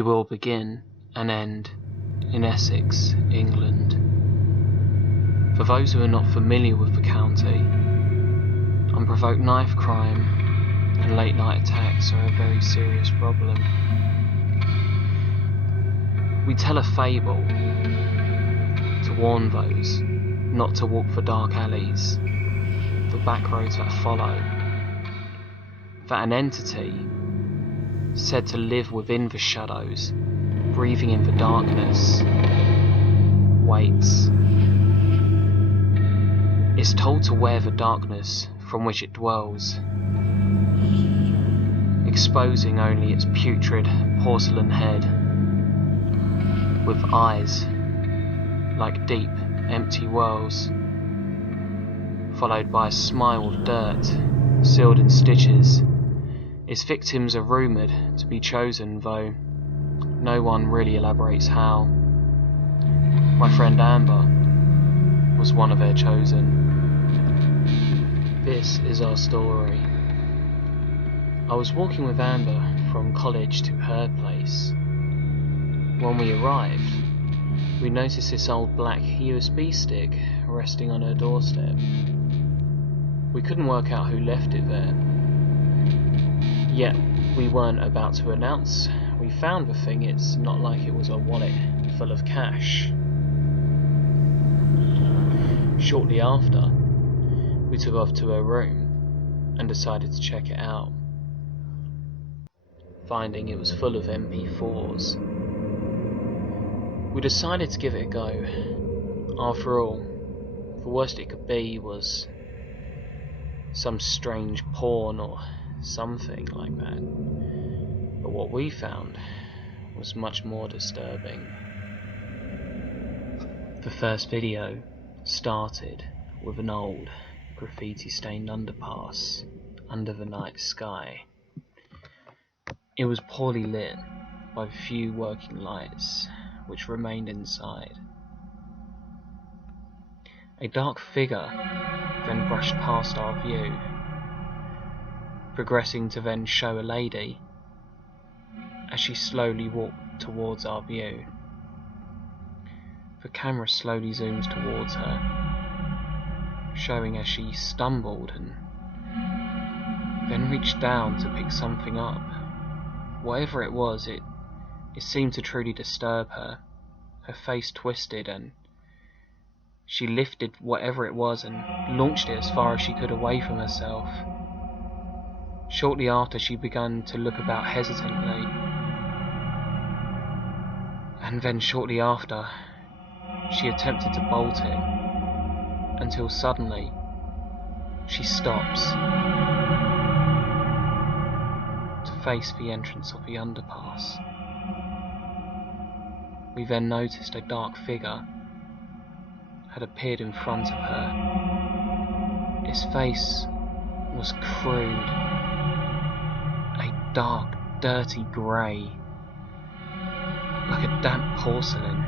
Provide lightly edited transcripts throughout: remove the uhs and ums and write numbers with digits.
We will begin and end in Essex, England. For those who are not familiar with the county, unprovoked knife crime and late night attacks are a very serious problem. We tell a fable to warn those not to walk the dark alleys, the back roads that follow, that an entity said to live within the shadows, breathing in the darkness, waits. Is told to wear the darkness from which it dwells, exposing only its putrid porcelain head, with eyes like deep, empty wells, followed by a smile of dirt, sealed in stitches. Its victims are rumoured to be chosen, though no one really elaborates how. My friend Amber was one of their chosen. This is our story. I was walking with Amber from college to her place. When we arrived, we noticed this old black USB stick resting on her doorstep. We couldn't work out who left it there. Yet we weren't about to announce we found the thing. It's not like it was a wallet full of cash. Shortly after, we took off to her room and decided to check it out, finding it was full of MP4s. We decided to give it a go. After all, the worst it could be was some strange porn or something like that. But what we found was much more disturbing. The first video started with an old graffiti-stained underpass under the night sky. It was poorly lit by the few working lights which remained inside. A dark figure then brushed past our view, progressing to then show a lady as she slowly walked towards our view. The camera slowly zooms towards her, showing as she stumbled and then reached down to pick something up. Whatever it was, it seemed to truly disturb her. Her face twisted and she lifted whatever it was and launched it as far as she could away from herself. Shortly after, she began to look about hesitantly, and then shortly after, she attempted to bolt it, until suddenly she stops to face the entrance of the underpass. We then noticed a dark figure had appeared in front of her. Its face was crude, a dark, dirty grey, like a damp porcelain.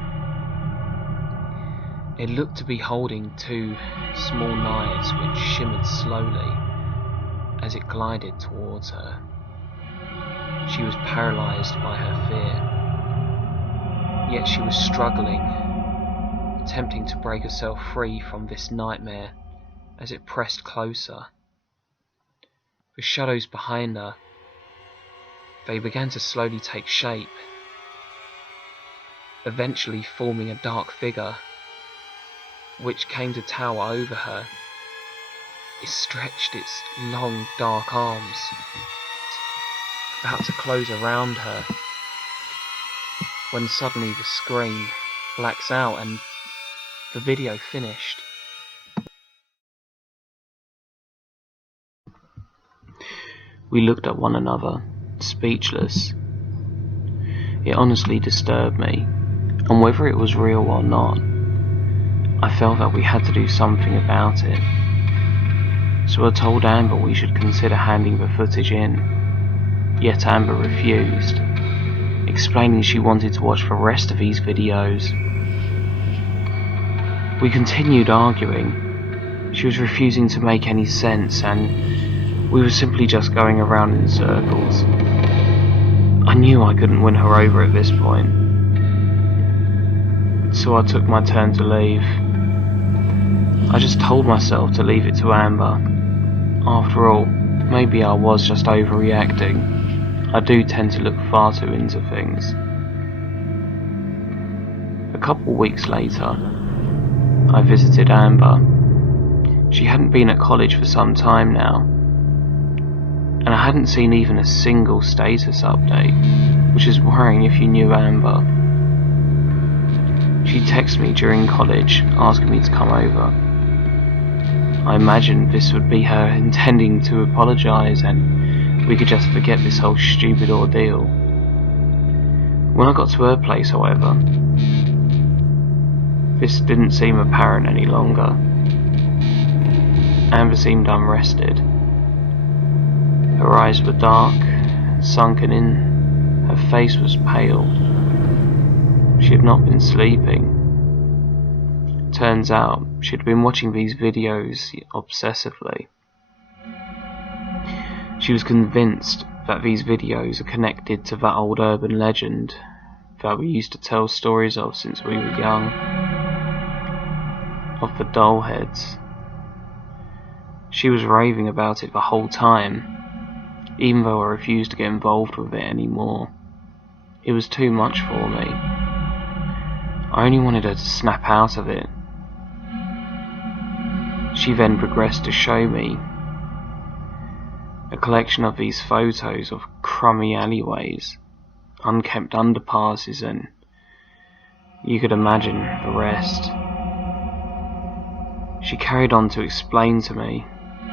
It looked to be holding two small knives which shimmered slowly as it glided towards her. She was paralysed by her fear, yet she was struggling, attempting to break herself free from this nightmare as it pressed closer. The shadows behind her, they began to slowly take shape, eventually forming a dark figure which came to tower over her. It stretched its long dark arms, about to close around her, when suddenly the screen blacks out and the video finished. We looked at one another, speechless. It honestly disturbed me, and whether it was real or not, I felt that we had to do something about it. So I told Amber we should consider handing the footage in, yet Amber refused, explaining she wanted to watch the rest of these videos. We continued arguing. She was refusing to make any sense, and we were simply just going around in circles. I knew I couldn't win her over at this point, so I took my turn to leave. I just told myself to leave it to Amber. After all, maybe I was just overreacting. I do tend to look far too into things. A couple weeks later, I visited Amber. She hadn't been at college for some time now, and I hadn't seen even a single status update, which is worrying if you knew Amber. She texted me during college, asking me to come over. I imagined this would be her intending to apologise and we could just forget this whole stupid ordeal. When I got to her place, however, this didn't seem apparent any longer. Amber seemed unrested. Her eyes were dark, sunken in, her face was pale. She had not been sleeping. Turns out, she'd been watching these videos obsessively. She was convinced that these videos are connected to that old urban legend that we used to tell stories of since we were young, of the doll heads. She was raving about it the whole time, even though I refused to get involved with it anymore. It was too much for me. I only wanted her to snap out of it. She then progressed to show me a collection of these photos of crummy alleyways, unkempt underpasses, and you could imagine the rest. She carried on to explain to me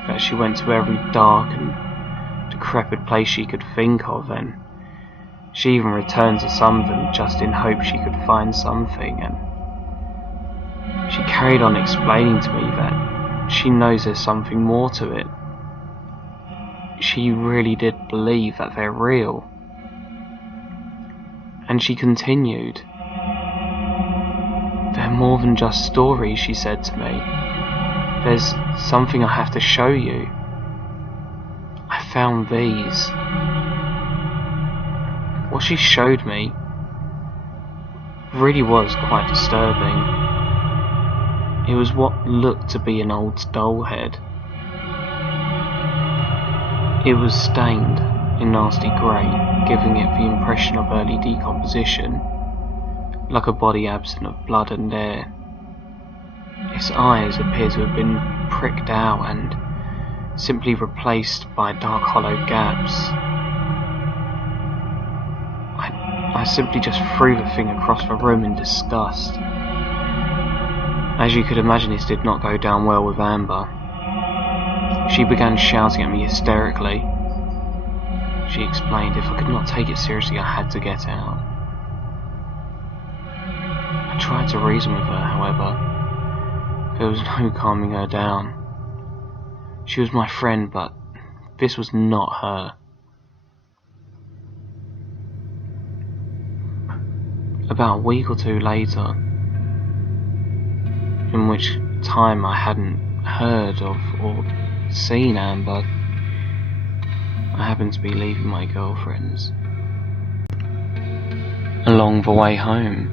that she went to every dark and decrepit place she could think of, and she even returned to some of them just in hope she could find something, and she carried on explaining to me that she knows there's something more to it. She really did believe that they're real. And she continued, "They're more than just stories," she said to me. "There's something I have to show you. I found these." What she showed me really was quite disturbing. It was what looked to be an old doll head. It was stained in nasty grey, giving it the impression of early decomposition, like a body absent of blood and air. Its eyes appeared to have been pricked out and simply replaced by dark hollow gaps. I simply just threw the thing across the room in disgust. As you could imagine, this did not go down well with Amber. She began shouting at me hysterically. She explained if I could not take it seriously, I had to get out. I tried to reason with her, however. There was no calming her down. She was my friend, but this was not her. About a week or two later, in which time I hadn't heard of or seen Amber, I happened to be leaving my girlfriends. Along the way home,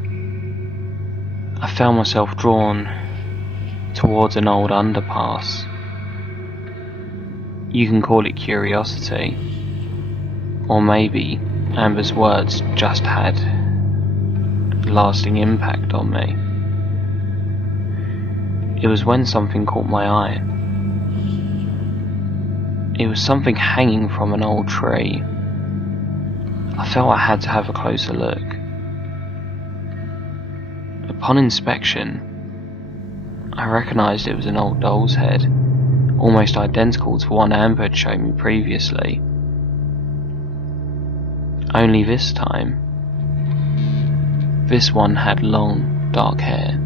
I found myself drawn towards an old underpass. You can call it curiosity, or maybe Amber's words just had a lasting impact on me. It was when something caught my eye. It was something hanging from an old tree. I felt I had to have a closer look. Upon inspection, I recognised it was an old doll's head, almost identical to one Amber had shown me previously. Only this time, this one had long, dark hair,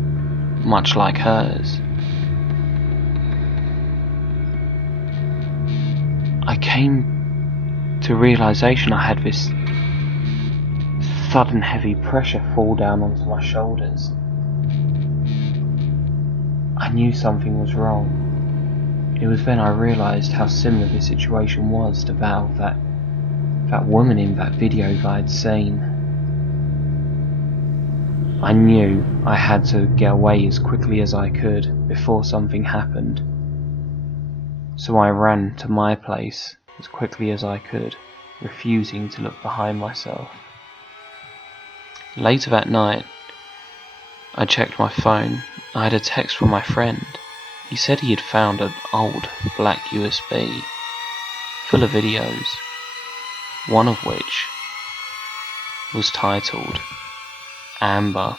much like hers. I came to realisation I had this sudden heavy pressure fall down onto my shoulders. I knew something was wrong. It was then I realised how similar this situation was to that of that that woman in that video that I'd seen. I knew I had to get away as quickly as I could before something happened, so I ran to my place as quickly as I could, refusing to look behind myself. Later that night, I checked my phone. I had a text from my friend. He said he had found an old black USB full of videos, one of which was titled Amber